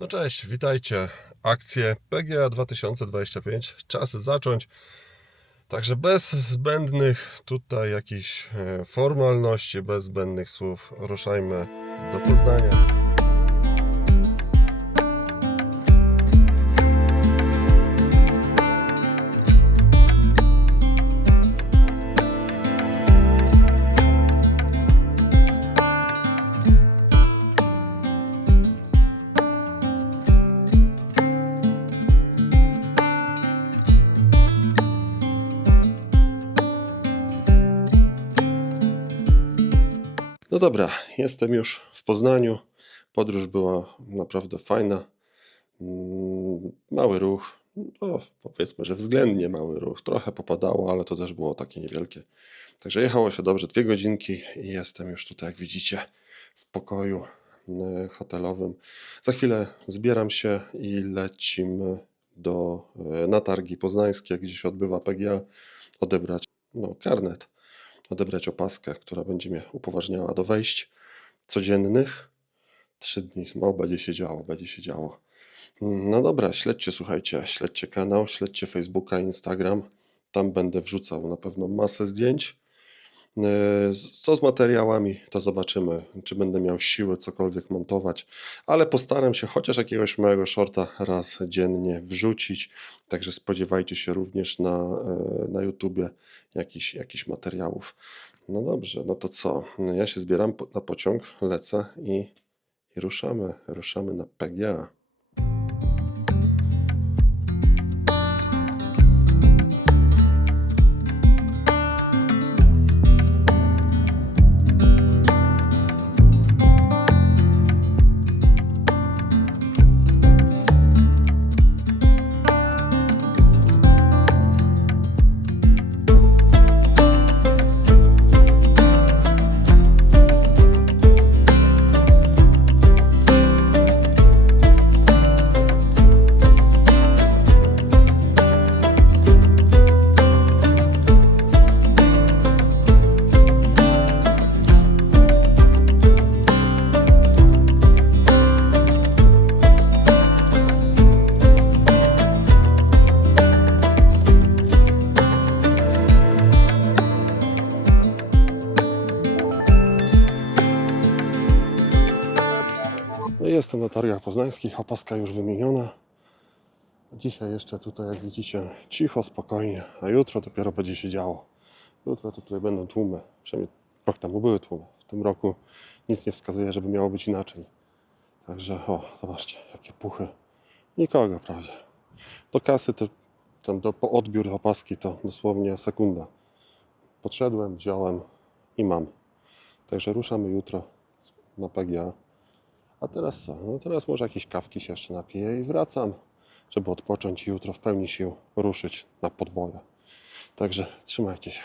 No cześć, witajcie. Akcję PGA 2025. Czas zacząć. Także bez zbędnych tutaj jakichś e, formalności, bez zbędnych słów ruszajmy do Poznania. No dobra, jestem już w Poznaniu. Podróż była naprawdę fajna. Mm, Mały ruch, no powiedzmy, że względnie mały ruch. Trochę popadało, ale to też było takie niewielkie. Także jechało się dobrze, dwie godzinki i jestem już tutaj, jak widzicie, w pokoju e, hotelowym. Za chwilę zbieram się i lecimy do, e, na targi poznańskie, gdzie się odbywa PGA, odebrać no, karnet odebrać opaskę, która będzie mnie upoważniała do wejść codziennych. Trzy dni, no będzie się działo, będzie się działo. No dobra, śledźcie, słuchajcie, śledźcie kanał, śledźcie Facebooka, Instagram. Tam będę wrzucał na pewno masę zdjęć. Z- Co z materiałami, to zobaczymy, czy będę miał siły cokolwiek montować, ale postaram się chociaż jakiegoś małego shorta raz dziennie wrzucić, także spodziewajcie się również na, e, na YouTubie jakichś jakichś materiałów. No dobrze, no to co? Ja się zbieram na pociąg, lecę i, i ruszamy, ruszamy na PGA. Jestem na targach poznańskich, opaska już wymieniona. Dzisiaj jeszcze tutaj, jak widzicie, cicho, spokojnie, a jutro dopiero będzie się działo. Jutro to tutaj będą tłumy, przynajmniej rok temu były tłumy. W tym roku nic nie wskazuje, żeby miało być inaczej. Także, o, zobaczcie, jakie puchy. Nikogo prawie. Do kasy to, do, po odbiór opaski to dosłownie sekunda. Podszedłem, wziąłem i mam. Także ruszamy jutro na PGA. A teraz co? No teraz może jakieś kawki się jeszcze napiję i wracam, żeby odpocząć i jutro w pełni sił ruszyć na podboje. Także trzymajcie się.